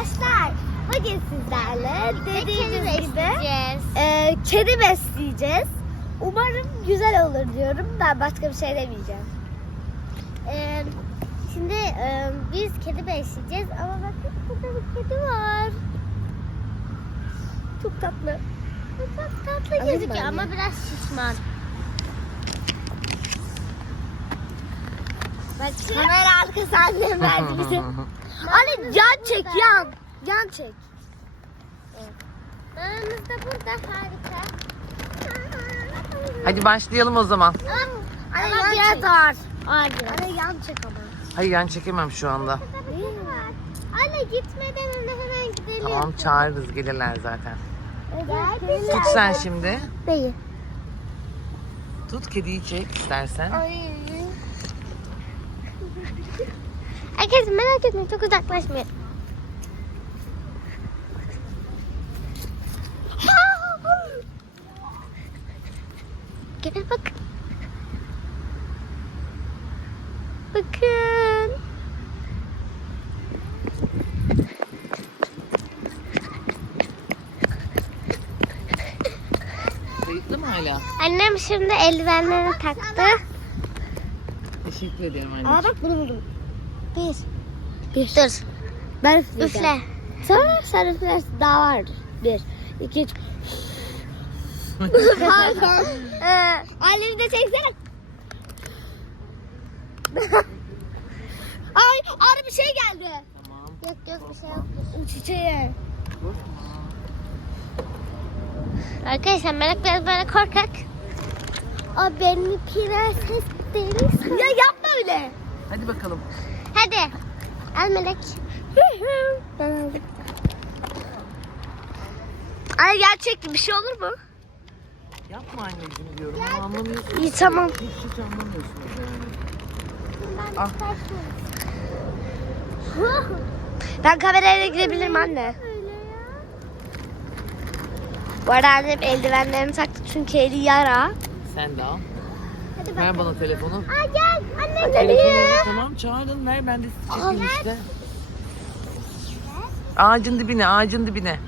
Arkadaşlar bugün sizlerle dediğimiz gibi besleyeceğiz. e, kedi besleyeceğiz. Umarım güzel olur diyorum. Ben başka bir şey demeyeceğim. Ee, şimdi e, biz kedi besleyeceğiz ama bakın burada bir kedi var. Çok tatlı. Çok tatlı Alayım gözüküyor ama biraz şişman. Bak kamera arkası annem verdi bize. Anne yan çek yan. Yan çek. Da burada harika. Hadi başlayalım o zaman. Anne Ama yan çek. biraz. Anne yan çek ama. Hayır yani çekemem şu anda. Anne gitmeden önce hemen gidelim. Tamam çağırırız gelirler zaten. Geldiler. Tut sen şimdi. Değil. Tut kediyi çek istersen. Ay. Herkes merak etmeyin çok uzaklaşmayın. Gel bak. Bakın. Kayıtlı mı hala? Annem şimdi eldivenlerini taktı. Teşekkür ederim Aa anneciğim. bak bunu buldum. Bir. Bir. Dur. Ben üfleyeceğim. Üfle. Sonra sen üflersin daha vardır. Bir, iki, üç. Pardon. Ee, Annemi de çeksene. Ay arı bir şey geldi. Tamam. yok yok bir şey yok. Çiçeğe. Arkadaşlar merak biraz böyle korkak. O benim prenses değil. Ya yapma öyle. Hadi bakalım. Hadi. Al melek. ben aldım. Ay gerçek bir şey olur mu? Yapma anneciğim diyorum. Ama anlamıyorsun. İyi tamam. Hiç hiç anlamıyorsun. Ben Ah. Ben kamerayla gidebilirim anne. Bu arada annem eldivenlerini taktı çünkü eli yara. Sen de al. Hadi Ver bana telefonu. Aa gel. Anne Telefonu tamam çağırın ver ben de çekeyim işte. Ağacın dibine ağacın dibine.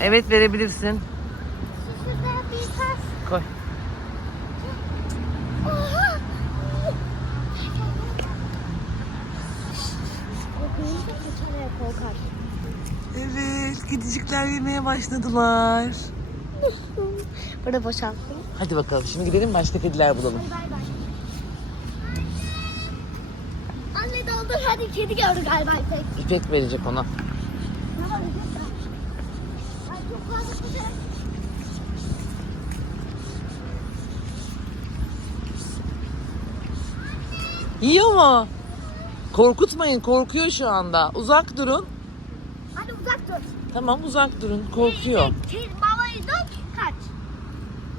Evet verebilirsin. Koy. Evet kedicikler yemeye başladılar. Burada boşalttım. Hadi bakalım şimdi gidelim başka kediler bulalım. Anne doldur hadi kedi gördü galiba tek. İpek verecek ona. Yiyor mu? Korkutmayın korkuyor şu anda. Uzak durun. Hadi uzak dur. Tamam uzak durun korkuyor. Kedi kaç.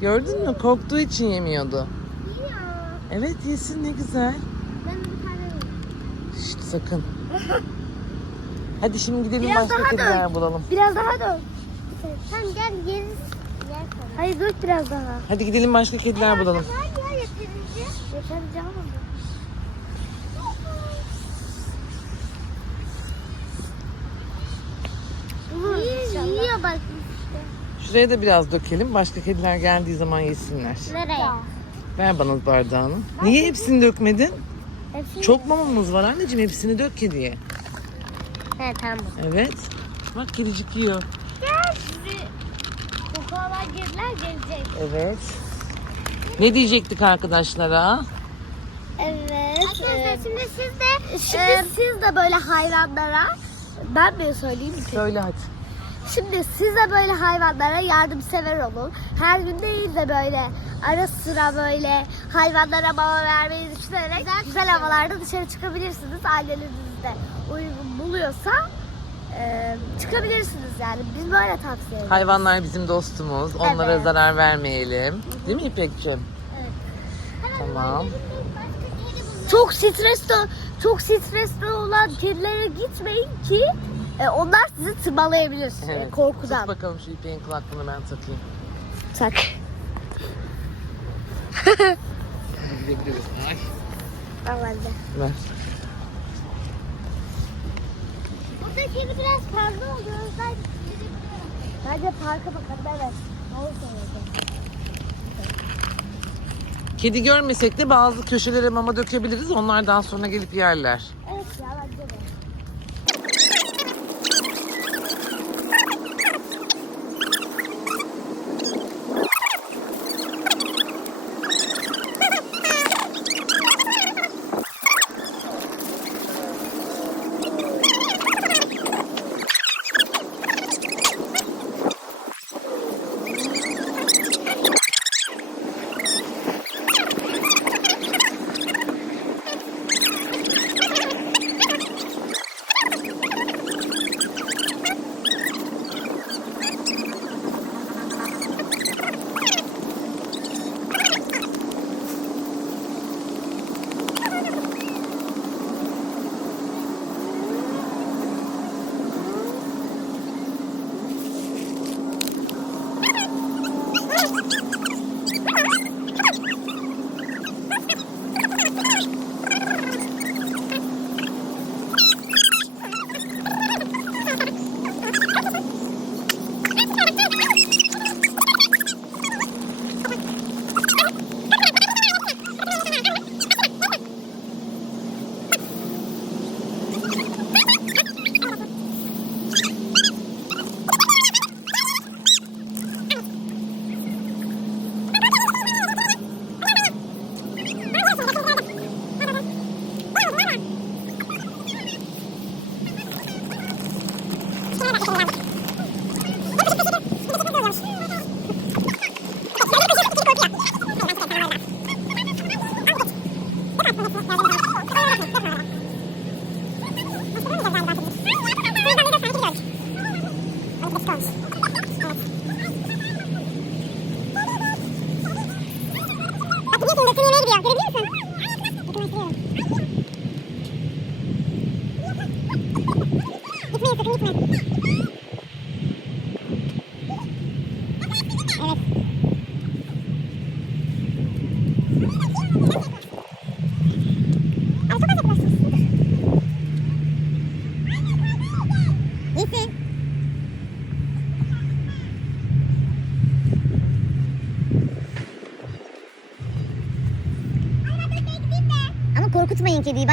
Gördün mü? Korktuğu için yemiyordu. İyi ya. Evet yesin ne güzel. Ben de bir tane. Şşt sakın. Hadi şimdi gidelim Biraz başka daha kediler dön. bulalım. Biraz daha dön. Tamam gel sana. Hayır dök biraz daha. Hadi gidelim başka kediler bulalım. Var ya yeterince. Yeter canım. Yiyor, yiyor bak. Şuraya da biraz dökelim. Başka kediler geldiği zaman yesinler. Nereye? Ver bana bardağını. Niye hepsini dökmedin? Hepsini. Çok mamamız var anneciğim. Hepsini dök kediye. He tamam. Evet. Bak kedicik yiyor. Gel sizi. Kokular girdiler gelecek. Evet. Ne diyecektik arkadaşlara? Evet. Arkadaşlar şimdi siz de Şimdi e, siz de böyle hayvanlara ben mi söyleyeyim ki? Söyle hadi. Şimdi siz de böyle hayvanlara yardımsever olun. Her gün değil de böyle ara sıra böyle hayvanlara mama vermeyi düşünerek güzel, havalarda dışarı çıkabilirsiniz. Ailenizde uygun buluyorsa e, çıkabilirsiniz yani. Biz böyle tavsiye ediyoruz. Hayvanlar bizim dostumuz. Onlara Evet. zarar vermeyelim. Değil mi İpekciğim? Tamam. Çok stresli çok stresli olan kedilere gitmeyin ki e, onlar sizi tırmalayabilir e, Evet. korkudan. Tut bakalım şu İpek'in kulaklığını ben takayım. Tak. Hadi gidebiliriz. Ay. Anne. Ver. Burada kedi biraz fazla oluyor. o yüzden Bence parka bakalım evet. Ne olursa. Kedi görmesek de bazı köşelere mama dökebiliriz. Onlardan sonra gelip yerler.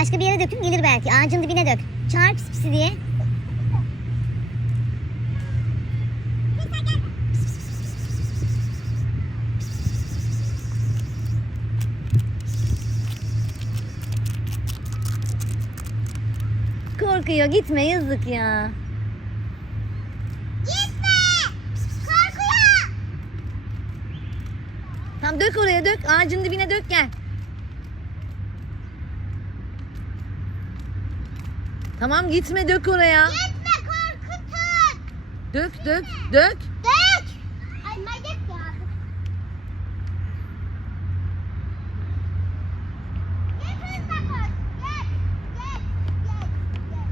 Başka bir yere dökün gelir belki. Ağacın dibine dök. Çağır pis pisi diye. Korkuyor gitme yazık ya. Tamam dök oraya dök ağacın dibine dök gel. Tamam gitme dök oraya. Gitme korkutun! Dök dök dök. Dök! Ay manyak ya. Git hızla koş. Git. Git. Git. Git.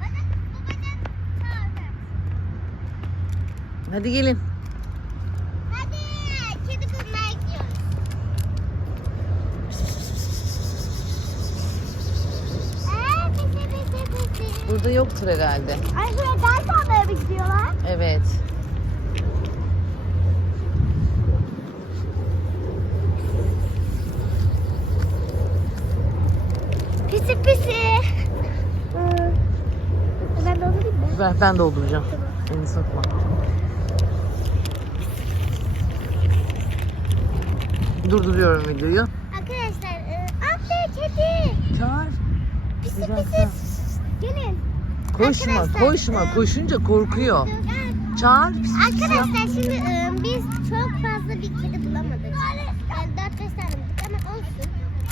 Bacak, bu bacak sağda. Hadi gelin. Hadi kedi kızmaya gidiyoruz. Ee, pisi pisi pisi. Burada yoktur herhalde. Ay buraya ders almaya mı gidiyorlar? Evet. Pisi pisi. Ben de alayım mı? Ben, ben dolduracağım. Beni sokma. Durduruyorum videoyu. Arkadaşlar, e, aferin kedi. Çağır. Pisi pisi. Gelin. Koşma, Arkadaşlar, koşma. e, Koşunca korkuyor. Evet. Çağır. Arkadaşlar şimdi e, biz çok fazla bir kedi bulamadık. Yani 4-5 tane bulduk ama olsun.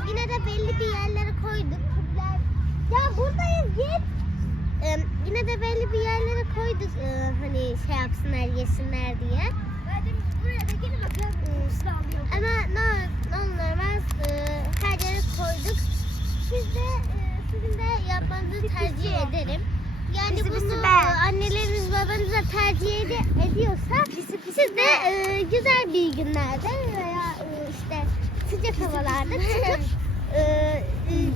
Yine de belli bir yerlere koyduk. Ya buradayız git. Yine de belli bir yerlere koyduk e, hani şey yapsınlar yesinler diye. Buraya da gelin bakalım. Ama ne, ne olur olmaz e, her yere koyduk. Siz de de yapmanızı tercih ederim. Yani Pisi pisi bunu e, anneleriniz babanız da tercih ede- ediyorsa siz de e, güzel bir günlerde veya e, işte sıcak havalarda çıkıp e, e,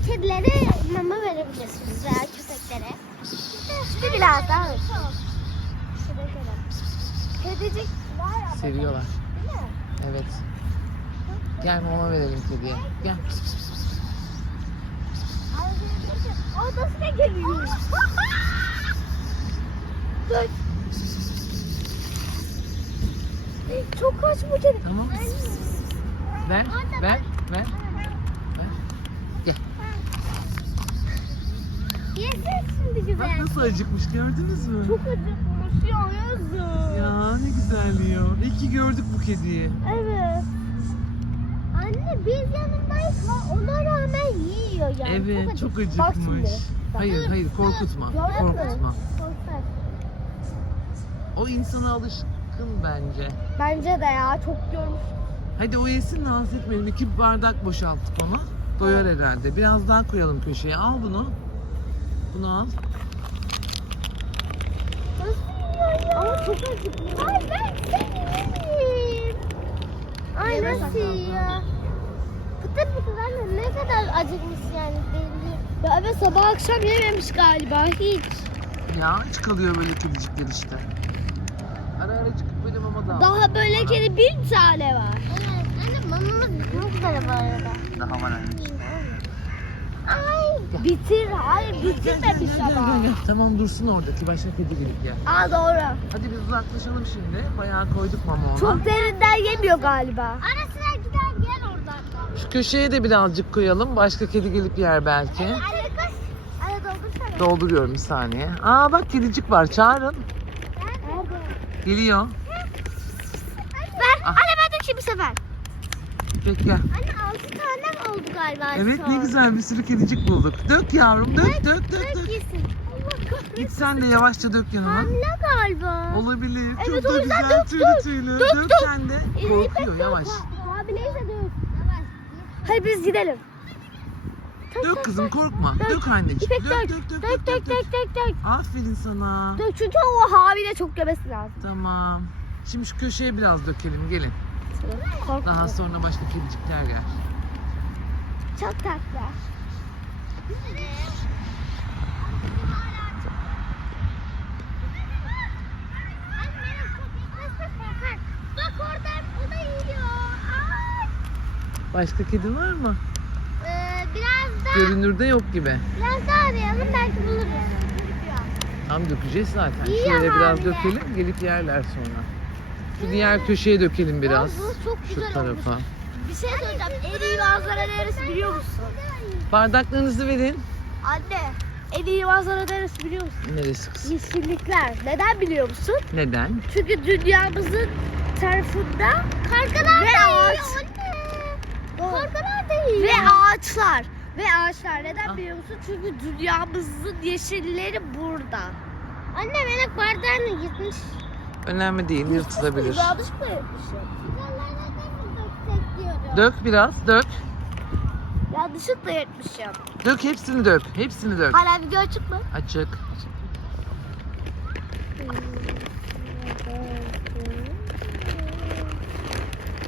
kedilere mama verebilirsiniz veya köpeklere. Şimdi biraz daha. Kedicik var ya. Seviyorlar. Evet. Gel mama verelim kediye. Gel. Odasına geliyor. Dur. Çok kaç bu kedi. Tamam. Ver, ver, ver. Ver. Gel. Yesin şimdi Bak güzel. nasıl acıkmış gördünüz mü? Çok acıkmış ya yazık. Ya ne güzel yiyor. İyi ki gördük bu kediyi. Evet. Anne biz yanındayız ha ona rağmen yiyor yani. Evet çok acık. Bak şimdi. acıkmış. Bak. Hayır hayır korkutma. Korkutma. Korkar. O insana alışkın bence. Bence de ya çok görmüş. Hadi o yesin rahatsız etmeyelim. İki bardak boşalttık ona. Doyar herhalde. Biraz daha koyalım köşeye. Al bunu. Bunu al. Ama çok acıkmış. Ay ben seveyim. Ay Yemez nasıl hatta. Pıtır pıtır anne ne kadar acıkmış yani belli. Ya evet sabah akşam yememiş galiba hiç. Ya hiç kalıyor böyle kedicikler işte. Ara ara çıkıp böyle mama da al. Daha böyle kedi bir tane var. Evet anne mamamız bitmek üzere bu arada. Daha var anne. Ay Bitir, hayır bitirmemiş ama. Tamam dursun oradaki başka kedi gelip gel. Aa doğru. Hadi biz uzaklaşalım şimdi. Bayağı koyduk mama ona. Çok derinden yemiyor galiba. ara sıra gider gel oradan. Şu köşeye de birazcık koyalım. Başka kedi gelip yer belki. Dolduruyorum bir saniye. Aa bak kedicik var. Çağırın. Geliyor. Ver. Ah. Anne ben dökeyim bu sefer. Peki gel. Anne altı tane mi oldu galiba? Evet ne güzel bir sürü kedicik bulduk. Dök yavrum dök dök dök Dök dök. yesin. Git sen de yavaşça dök yanıma. Hamile galiba. Olabilir. Evet, Çok da güzel dök, tüylü dök. tüylü. Dök, Dök dök. sen de. Korkuyor yavaş. Hamileyse dök. Hadi biz gidelim. Dök kızım korkma. Dök. Dök anneciğim. İpek dök. Dök Dök dök dök dök dök dök. Aferin sana. Dök çünkü o hamile çok yemesi lazım. Tamam. Şimdi şu köşeye biraz dökelim gelin. Korkma. Daha sonra başka kedicikler gel. Çok tatlı. Bak orada bu da yiyor. Ay. Başka kedi var mı? Ee, biraz daha Görünürde yok gibi. biraz daha arayalım belki buluruz. Tam dökeceğiz zaten. İyi Şöyle ama biraz anne. dökelim gelip yerler sonra. Şu diğer köşeye dökelim biraz. Aa, bu çok Şu güzel tarafa. Bir şey söyleyeceğim. En iyi manzara neresi biliyor musun? Bardaklarınızı verin. Anne. En iyi manzara neresi biliyor musun? Neresi kız? Yeşillikler. Neden biliyor musun? Neden? Çünkü dünyamızın tarafında Kargalar Ve da ağaç. yiyor. Kargalar ve ağaçlar. Ve ağaçlar. Neden Ah. biliyor musun? Çünkü dünyamızın yeşilleri burada. Anne melek bardağını gitmiş. Önemli değil yırtılabilir. Yanlış mı. Dök biraz dök. Yanlışlıkla yapmışım. Dök hepsini dök. Hepsini dök. Hala video açık mı? Açık.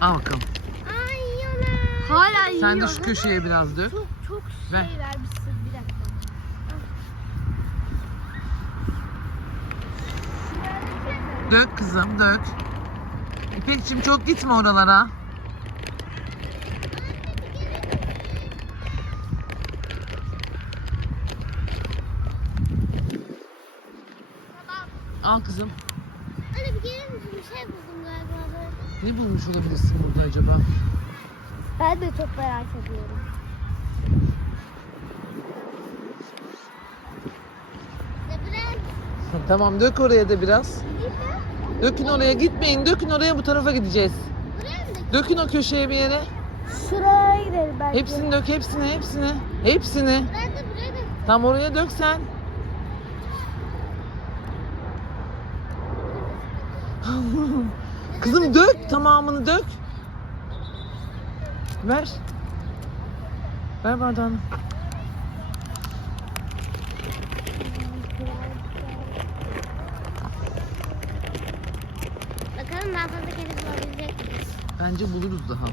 Al bakalım. Hala yiyor. Sen de şu köşeye biraz dök. Çok çok Ver. şey vermişsin bir dakika. Dök kızım dök. İpekçim çok gitme oralara. Al kızım. Anne bir gelir misin? Bir şey buldum galiba böyle. Ne bulmuş olabilirsin burada acaba? Ben de çok merak ediyorum. Tamam dök oraya da biraz. Dökün oraya gitmeyin. Dökün oraya bu tarafa gideceğiz. Dökün o köşeye bir yere. Şuraya gidelim bence. Hepsini dök hepsini hepsini. Hepsini. Tam oraya dök sen. Kızım dök tamamını dök. Ver. Ver bardağını. Bakalım daha fazla kedi bulabilecek miyiz? Bence buluruz daha.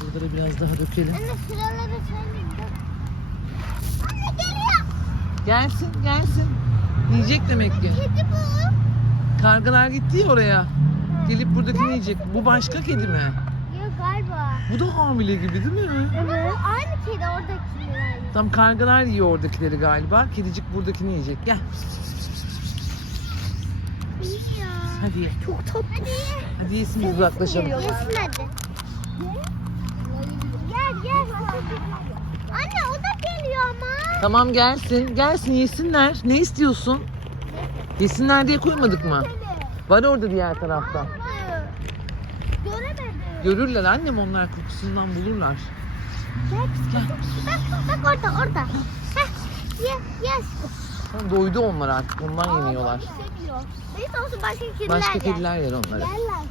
Şuralara biraz daha dökelim. Anne şuraları şöyle dök. Anne geliyor. Gelsin gelsin. Yiyecek demek ki. Kedi bu. Kargalar gitti ya oraya. Gelip buradakini yiyecek. Bu başka kedi mi? Bu da hamile gibi değil mi? Ama bu aynı kedi oradakiler. Tam kargalar yiyor oradakileri galiba. Kedicik buradakini yiyecek. Gel. İyi ya. Hadi ye. Çok tatlı. Hadi ye. Hadi yesin biz uzaklaşalım. Yesin hadi. Gel gel. Anne o da geliyor ama. Tamam gelsin. Gelsin yesinler. Ne istiyorsun? Yesinler diye koymadık mı? Var orada diğer tarafta. Görürler annem onlar kokusundan bulurlar. Bak, bak, bak orada orada. Heh, ye, ye. Doydu onlar artık. Ondan yemiyorlar. Neyse olsun başka kediler Başka yer. kediler yer onları. Yerler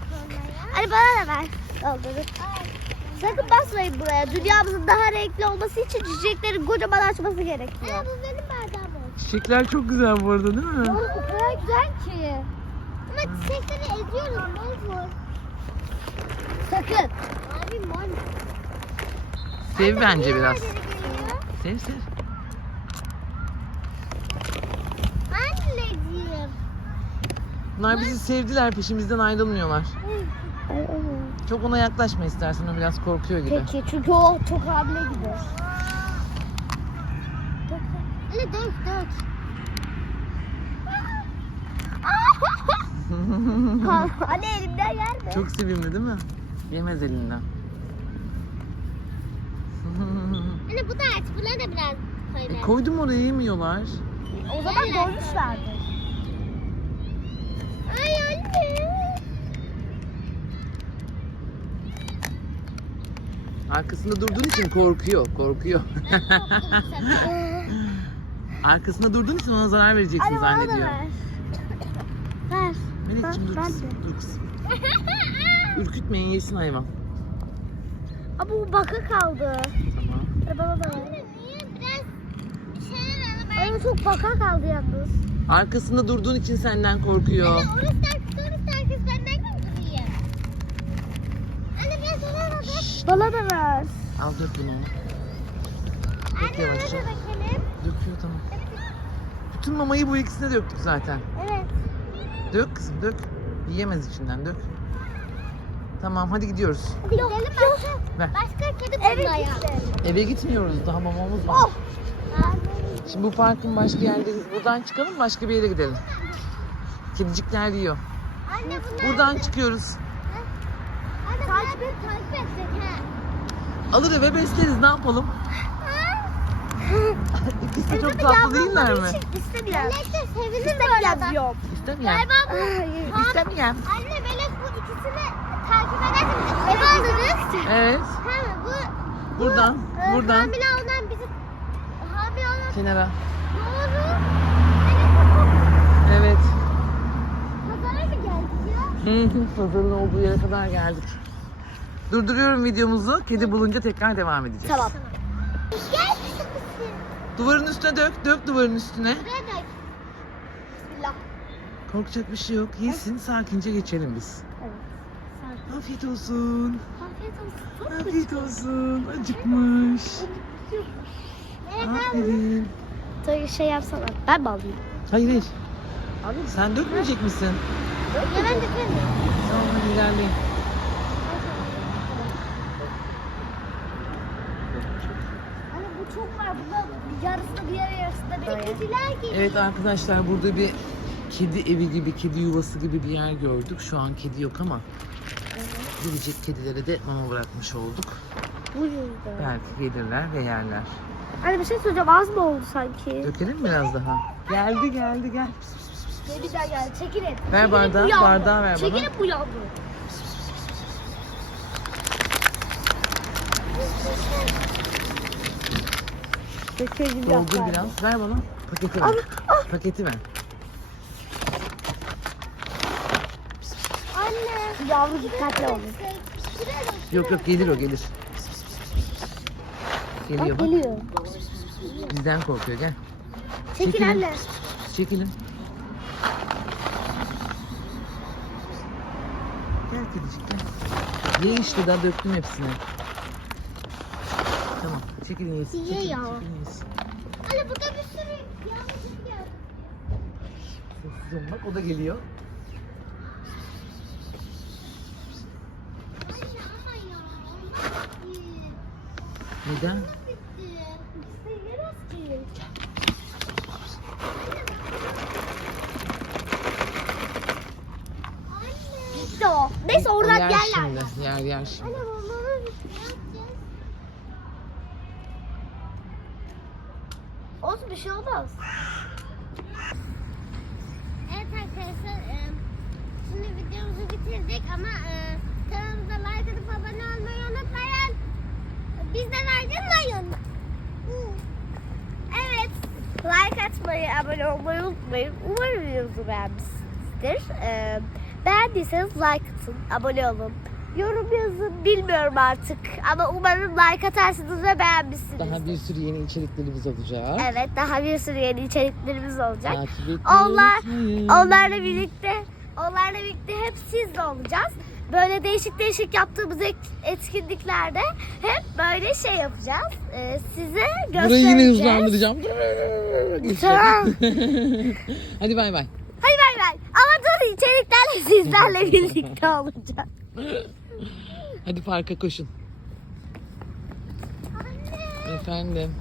sonra ya. Hadi bana da ver. Doldurun. Sakın basmayın buraya. Dünyamızın daha renkli olması için çiçeklerin kocaman açması gerekiyor. Aa, bu benim bardağım. Çiçekler çok güzel bu arada değil mi? o kadar güzel ki. Ama çiçekleri eziyoruz. Ne olur? Sakın. Abi mor. Sev bence biraz. Sev sev. Anneciğim. Bunlar bizi sevdiler peşimizden ayrılmıyorlar. Çok ona yaklaşma istersen o biraz korkuyor gibi. Peki çünkü o çok hamile gibi. Öyle dök dök. Anne elimden yer mi? Çok sevimli değil mi? Yemez elinden. Anne bu da aç. Buna da biraz E, koyalım. koydum oraya yemiyorlar. O zaman doymuşlardır. Ay anne. Arkasında durduğun için korkuyor, korkuyor. Arkasında durduğun için ona zarar vereceksin zannediyor. ver. Melekciğim dur kızım, dur kızım. Ürkütmeyin yesin hayvan. Ama bu baka kaldı. Tamam. Ver. Şeyler alalım. Ama çok baka kaldı yalnız. Arkasında durduğun için senden korkuyor. Anne orası herkes orası herkes benden mi duruyor? Anne biraz ona da dök. Bana da ver. Al dök bunu. Dök Anne ona yavaşça. da dökelim. Döküyor tamam. Bütün mamayı bu ikisine döktük zaten. Evet. Dök kızım dök. Yiyemez içinden dök. Tamam hadi gidiyoruz. Gidelim başka. Ver. Başka kedi Evet bulmaya. işte. Eve gitmiyoruz daha mamamız var. Oh. Şimdi bu parkın başka yerleriz. Buradan çıkalım başka bir yere gidelim. Kedicikler yiyor. Anne bunlar. Buradan çıkıyoruz. Anne takip et. Takip etsek ha. Alır eve besleriz ne yapalım? İkisi de çok tatlı değiller mi? İstemiyorum. De sevinir bu İstemiyorum arada. İstemiyorum. Galiba bu. Hayır. İstemiyorum. Anne Melek bu ikisini takip ederse eve alırız. Evet. Ha bu. Buradan. e, Buradan. Hamile olan bizi. Hamile olan Kenara. doğru. Evet. Pazara mı geldik ya? Pazarın olduğu yere kadar geldik. Durduruyorum videomuzu. Kedi bulunca tekrar devam edeceğiz. Tamam. Gel. Duvarın üstüne dök. Dök duvarın üstüne. Buraya dök. Bismillah. Korkacak bir şey yok. Yesin sakince geçelim biz. Olsun. Afiyet olsun. Afiyet olsun. Acıkmış. Aferin. Tabii şey yapsana. Ben mi alayım? Hayır hayır. Sen dökmeyecek misin? Ya ben dökerim. Tamam hadi ilerleyin. Hani bu çok var. Yarısında bir yer yarısında bir yer. Kediler geliyor. Evet arkadaşlar burada bir kedi evi gibi, kedi yuvası gibi bir yer gördük. Şu an kedi yok ama gelecek kedilere de mama bırakmış olduk. Bu yüzden. Belki gelirler ve yerler. Hani bir şey söyleyeceğim az mı oldu sanki? Dökelim biraz daha. Geldi geldi gel. Ne güzel geldi. Çekilin. Ver bardağı, bardağı ver bana. Çekilin bu yavru. Doldur biraz. Ver bana. Paketi ver. Paketi ver. Anne. Yavru dikkatli olun. Yok yok gelir o gelir. Geliyor bak. Geliyor. Bizden korkuyor gel. Çekil Çekilin. anne. Çekilin. Gel kedicik gel. Ye işte daha döktüm hepsini. Tamam çekilin yesin. Ye Çekilin, ya. çekilin yesin. Anne burada bir sürü yanlışlık gördüm. Sessiz olun bak o da geliyor. Anne ama ya. olmaz ki. Neden? İşte o. Neyse oradan yer yerler. şimdi. Yer yer şimdi. Anne babamın ne yapacağız? Olsun bir şey olmaz. Evet arkadaşlar e, şimdi videomuzu bitirdik ama e, kanalımıza like atıp abone olmayı unutmayın. Bizden ayrılmayın. Evet. Like atmayı, abone olmayı unutmayın. Umarım videomuzu beğenmişsinizdir. Ee, beğendiyseniz like atın, abone olun. Yorum yazın bilmiyorum artık. Ama umarım like atarsınız ve beğenmişsinizdir. Daha bir sürü yeni içeriklerimiz olacak. Evet daha bir sürü yeni içeriklerimiz olacak. Takip etmeyi Onlar, unutmayın. onlarla birlikte onlarla birlikte hep sizle olacağız. Böyle değişik değişik yaptığımız etkinliklerde hep böyle şey yapacağız. Ee, size göstereceğiz. Burayı yine hızlandıracağım. Tamam. Hadi bay bay. Hadi bay bay. Ama dur içeriklerle sizlerle birlikte olacağız. Hadi parka koşun. Anne. Efendim.